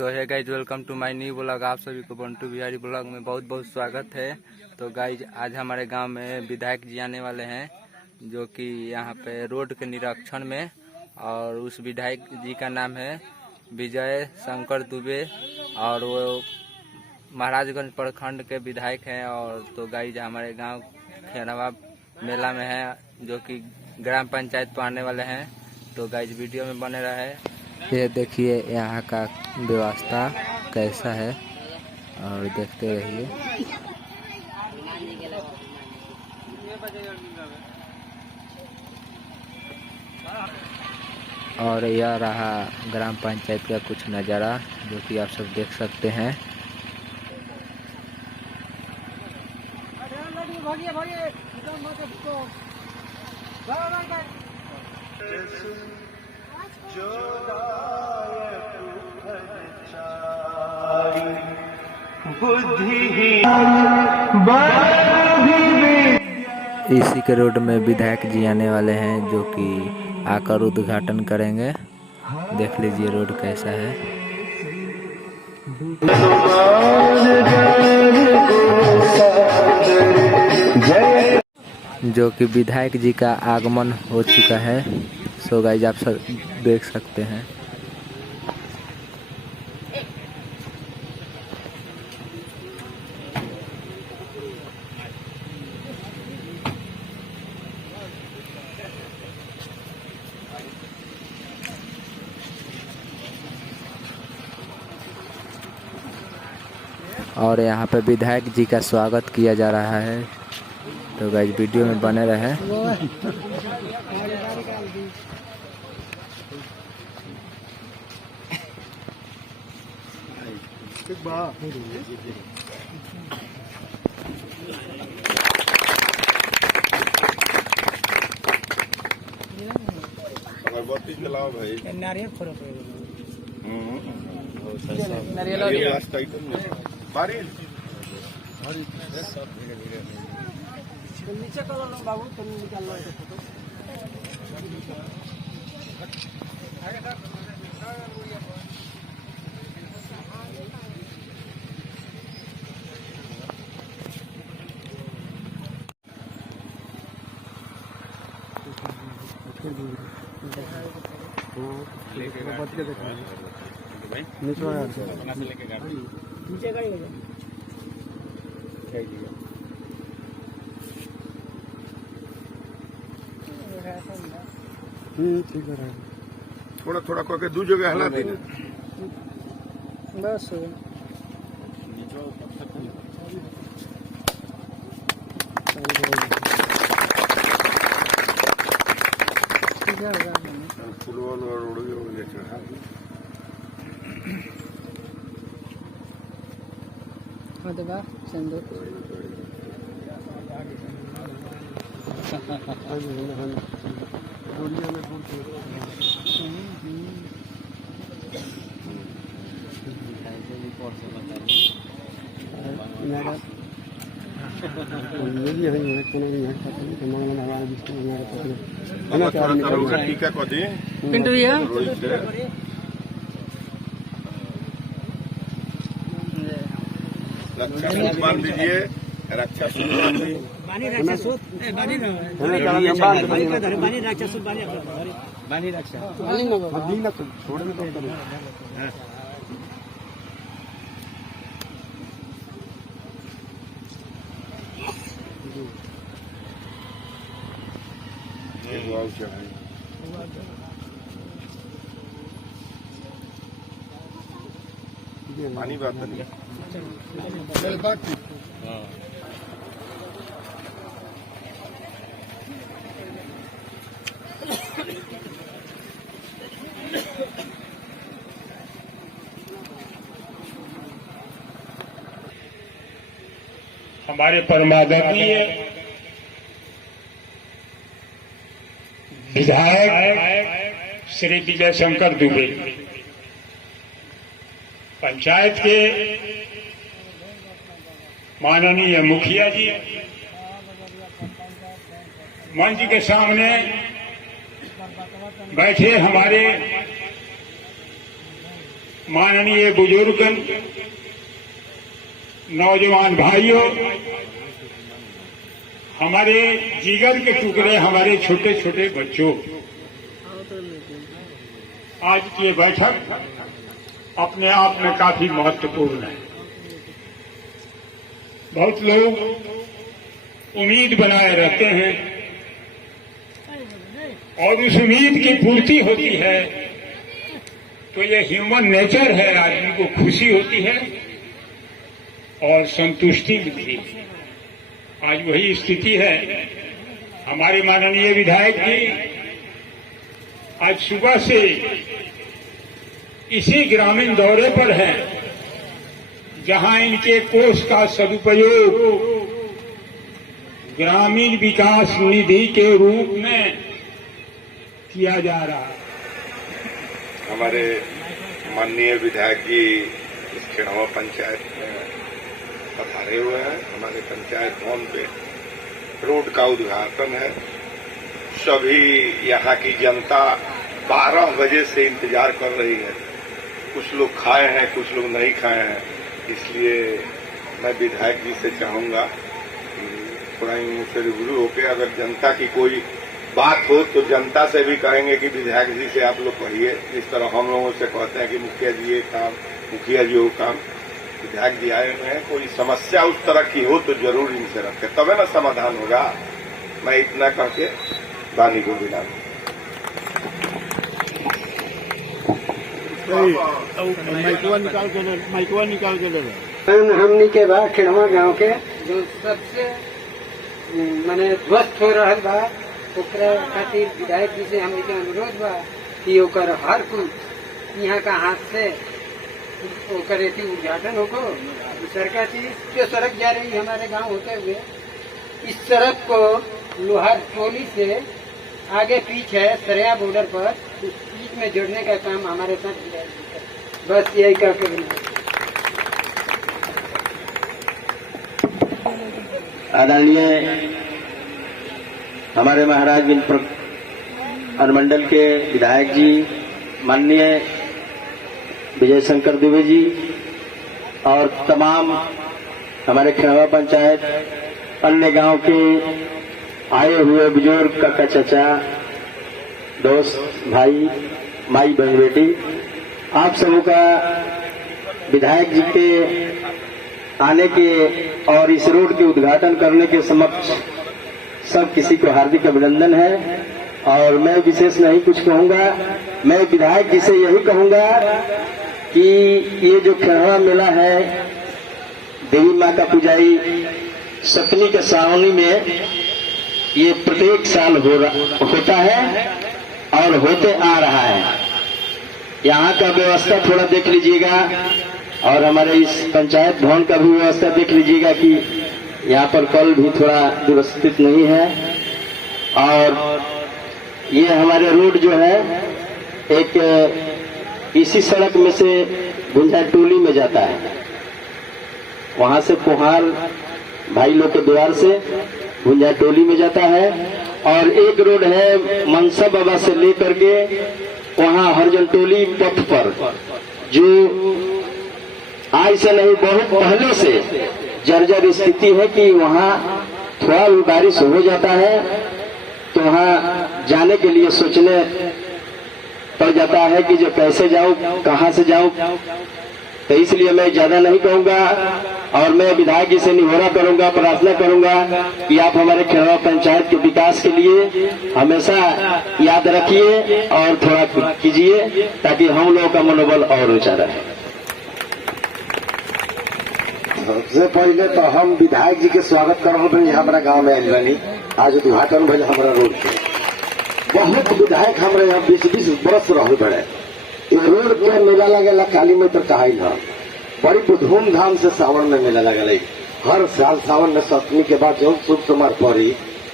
तो है guys, welcome to my new blog. आप सभी को बंटू बिहारी ब्लॉग में बहुत बहुत स्वागत है। तो गाइज, आज हमारे गांव में विधायक जी आने वाले हैं, जो कि यहाँ पे रोड के निरीक्षण में। और उस विधायक जी का नाम है विजय शंकर दुबे, और वो महाराजगंज प्रखंड के विधायक हैं। और तो गाइज, हमारे गाँव खेरवा मेला में है, जो कि ग्राम पंचायत पर आने वाले हैं। तो गाइज, वीडियो में बने रहे। ये देखिए यहाँ का व्यवस्था कैसा है, और देखते रहिए। और यह रहा ग्राम पंचायत का कुछ नज़ारा, जो कि आप सब देख सकते हैं। इसी के रोड में विधायक जी आने वाले हैं, जो कि आकर उद्घाटन करेंगे। देख लीजिए रोड कैसा है। जो कि विधायक जी का आगमन हो चुका है। सो गाइस, आप सब देख सकते हैं। और यहाँ पे विधायक जी का स्वागत किया जा रहा है। तो गाइस, वीडियो में बने रहे। अगरबत्ती चलाओ भाई। नारियल फोड़ो नीचे करो ना बाबू, तुम निकाल लो फोटो। नीचे गाड़ी ठीक है। थोड़ा थोड़ा करके दो जगह हिला देना बस। फुलवाल और उड़ गए चढ़ा टीका को दी पिंटू भैया। रक्षा सूत बांध दीजिए, रक्षा सूत बानी रक्षा सूत बानी रक्षा सूत बानी रक्षा छोड़ने तो पानी बात नहीं। हमारे परमादरणीय विधायक श्री विजय शंकर दुबे, पंचायत के माननीय मुखिया जी, मंच के सामने बैठे हमारे माननीय बुजुर्गन, नौजवान भाइयों, हमारे जिगर के टुकड़े, हमारे छोटे छोटे बच्चों, आज की ये बैठक अपने आप में काफी महत्वपूर्ण है। बहुत लोग उम्मीद बनाए रहते हैं और उस उम्मीद की पूर्ति होती है तो ये ह्यूमन नेचर है, आदमी को खुशी होती है और संतुष्टि मिलती है। आज वही स्थिति है। हमारे माननीय विधायक जी आज सुबह से इसी ग्रामीण दौरे पर हैं जहां इनके कोष का सदुपयोग ग्रामीण विकास निधि के रूप में किया जा रहा है। हमारे माननीय विधायक जी इस खेड़वा पंचायत में पधारे हुए हैं। हमारे पंचायत भवन पे रोड का उद्घाटन है। सभी यहाँ की जनता 12 बजे से इंतजार कर रही है। कुछ लोग खाए हैं, कुछ लोग नहीं खाए हैं, इसलिए मैं विधायक जी से चाहूंगा थोड़ा इनसे रूबरू होकर अगर जनता की कोई बात हो तो जनता से भी कहेंगे कि विधायक जी से आप लोग कहिए। जिस तरह हम लोगों से कहते हैं कि मुखिया जी ये काम, मुखिया जी वो काम, विधायक जी आए हुए हैं। कोई समस्या उस तरह की हो तो जरूर इनसे रखें, तबे ना समाधान होगा। मैं इतना कह के वाणी को विदा हमनी के बा खेड़वा गांव के जो सबसे माने ध्वस्त हो रहा बा, ओकरा खातिर विधायक जी से हमनी के अनुरोध बा कि ओकर हर कुछ यहाँ का हाथ से ओकर एथी उद्घाटन होको। सरकार की जो सड़क जा रही हमारे गांव होते हुए, इस सड़क को लोहार टोली से आगे पीछे सरिया बॉर्डर पर उस बीच में जोड़ने का काम हमारे साथ विधायक जी का। बस यही कह के आदरणीय हमारे महाराज अनुमंडल के विधायक जी, माननीय विजय शंकर दुबे जी और तमाम हमारे खेड़वा पंचायत अन्य गांव के आए हुए बुजुर्ग, काका, चाचा, दोस्त, भाई, माई, बहन, बेटी, आप सबों का विधायक जी के आने के और इस रोड के उद्घाटन करने के समक्ष सब किसी को हार्दिक अभिनंदन है। और मैं विशेष नहीं कुछ कहूंगा। मैं विधायक जी से यही कहूंगा कि ये जो खेड़वा मेला है, देवी माँ का पुजारी सप्तमी के सावनी में ये प्रत्येक साल होता है और होते आ रहा है। यहाँ का व्यवस्था थोड़ा देख लीजिएगा और हमारे इस पंचायत भवन का भी व्यवस्था देख लीजिएगा कि यहाँ पर कल भी थोड़ा व्यवस्थित नहीं है। और ये हमारे रोड जो है एक इसी सड़क में से गुंजा टोली में जाता है। वहां से कोहार भाई लोग के द्वार से गुंजा टोली में जाता है। और एक रोड है मनसा बाबा से लेकर के वहां हरजन टोली पथ पर, जो आज से नहीं बहुत पहले से जर्जर स्थिति है कि वहां थोड़ा भी बारिश हो जाता है तो वहां जाने के लिए सोचने पड़ जाता है कि जो कैसे जाऊं, कहां से जाऊं। तो इसलिए मैं ज्यादा नहीं कहूंगा और मैं विधायक जी से निहोरा करूंगा, प्रार्थना करूंगा कि आप हमारे खेड़वा पंचायत के विकास के लिए हमेशा याद रखिए और थोड़ा कीजिए ताकि हम लोगों का मनोबल और ऊंचा रहे। सबसे पहले तो हम विधायक जी के स्वागत कर रहे हैं। हमारा गांव में आयल बनी आज उद्घाटन भले हमारा रोड के बहुत विधायक हमारे यहाँ 20-20 बरस रहे बड़े। ये रोड के मेला लगेला काली में तो कहा ना, बड़ी धूमधाम से सावन में मेला लगेला। हर साल सावन में सप्तमी के बाद जो शुभ सोमवार पड़ी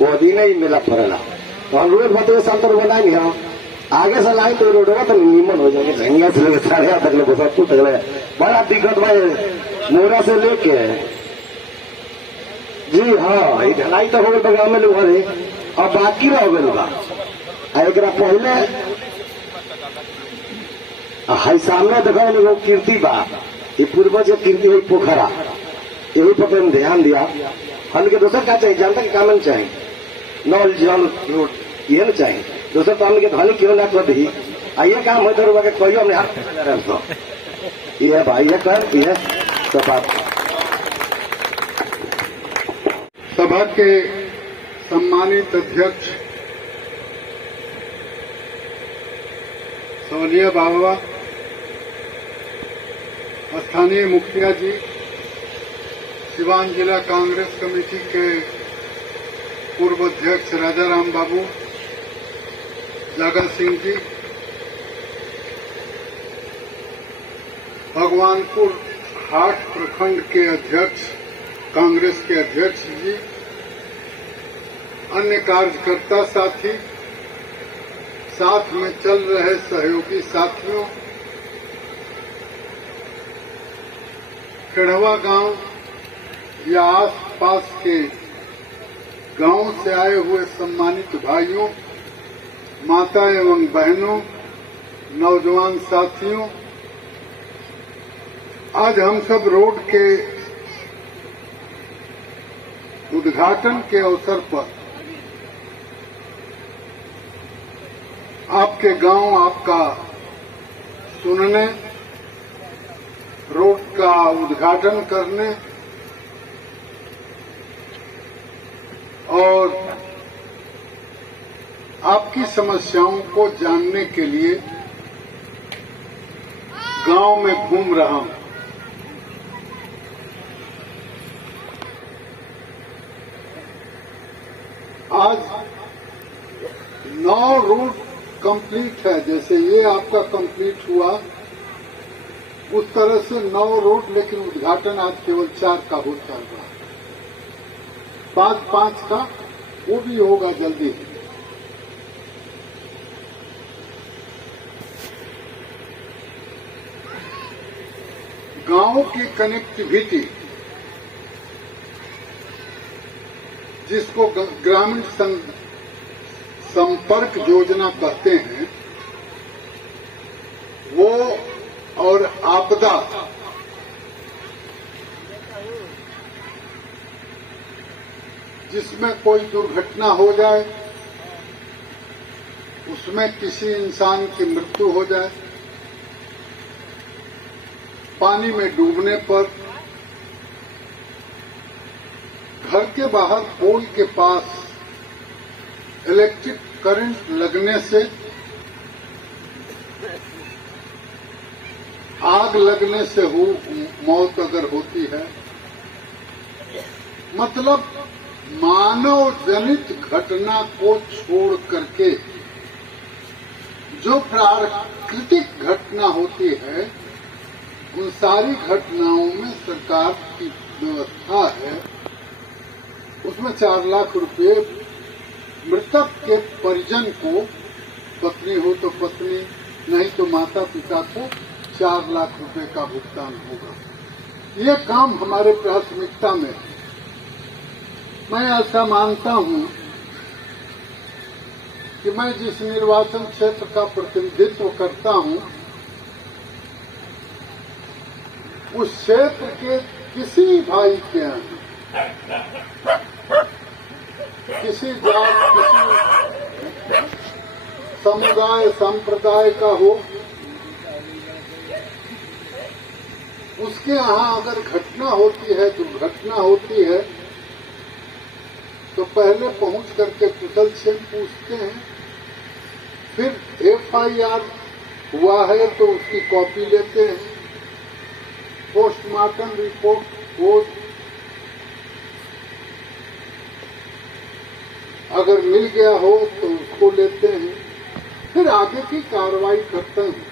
वो दिन ही मेला पड़ेला। तो हम रोड बतवे साल तक बनाएंगे, हम आगे से लाए तो रोड तो नीमन हो जाएंगे। झंगा से लेकर साढ़े तक ले सब कुछ बड़ा दिक्कत भाई मोरा से लेके जी। हाँ, ये ढलाई तो हो गए गाँव में लोग अब बाकी रह गए बा। एक पहले हाई सामने देखो एगो कीर्ति बा, ये पूर्वज कीर्ति हुई पोखरा, यही पर तुम ध्यान दिया। हमके दोसर क्या चाहिए, जनता के कामन चाहिए, नल जल रोड ये न चाहिए। दोसर तो हमके धनी क्यों ना कर दी, आइए काम हो तो कोई हमने हाथ ये भाई ये कर ये तो बात। सभा के सम्मानित अध्यक्ष सोनिया बाबा, स्थानीय मुखिया जी, सिवान जिला कांग्रेस कमेटी के पूर्व अध्यक्ष राजाराम बाबू, जागर सिंह जी, भगवानपुर हाट प्रखंड के अध्यक्ष कांग्रेस के अध्यक्ष जी, अन्य कार्यकर्ता साथी, साथ में चल रहे सहयोगी साथियों, खेड़वा गांव या आसपास के गांव से आए हुए सम्मानित भाइयों, माता एवं बहनों, नौजवान साथियों, आज हम सब रोड के उद्घाटन के अवसर पर आपके गांव आपका सुनने, रोड का उद्घाटन करने और आपकी समस्याओं को जानने के लिए गांव में घूम रहा हूं। आज 9 रोड कंप्लीट है, जैसे ये आपका कंप्लीट हुआ उस तरह से 9 रोड, लेकिन उद्घाटन आज केवल 4 का हो चल रहा है। 5 का वो भी होगा जल्दी। गांव की कनेक्टिविटी, जिसको ग्रामीण संपर्क योजना कहते हैं, वो और आपदा, जिसमें कोई दुर्घटना हो जाए, उसमें किसी इंसान की मृत्यु हो जाए, पानी में डूबने पर, घर के बाहर पोल के पास इलेक्ट्रिक करंट लगने से, आग लगने से मौत अगर होती है, मतलब मानव जनित घटना को छोड़ करके जो प्राकृतिक घटना होती है, उन सारी घटनाओं में सरकार की व्यवस्था है। उसमें 4 लाख रुपए मृतक के परिजन को, पत्नी हो तो पत्नी, नहीं तो माता पिता को 4 लाख रुपए का भुगतान होगा। ये काम हमारे प्राथमिकता में है। मैं ऐसा मानता हूं कि मैं जिस निर्वाचन क्षेत्र का प्रतिनिधित्व करता हूं, उस क्षेत्र के किसी भाई के यहाँ, किसी जात, किसी समुदाय संप्रदाय का हो, उसके यहाँ अगर घटना होती है, दुर्घटना होती है, तो पहले पहुंच करके कुशलक्षेम पूछते हैं, फिर FIR हुआ है तो उसकी कॉपी लेते हैं, पोस्टमार्टम रिपोर्ट हो, अगर मिल गया हो तो उसको लेते हैं, फिर आगे की कार्रवाई करते हैं।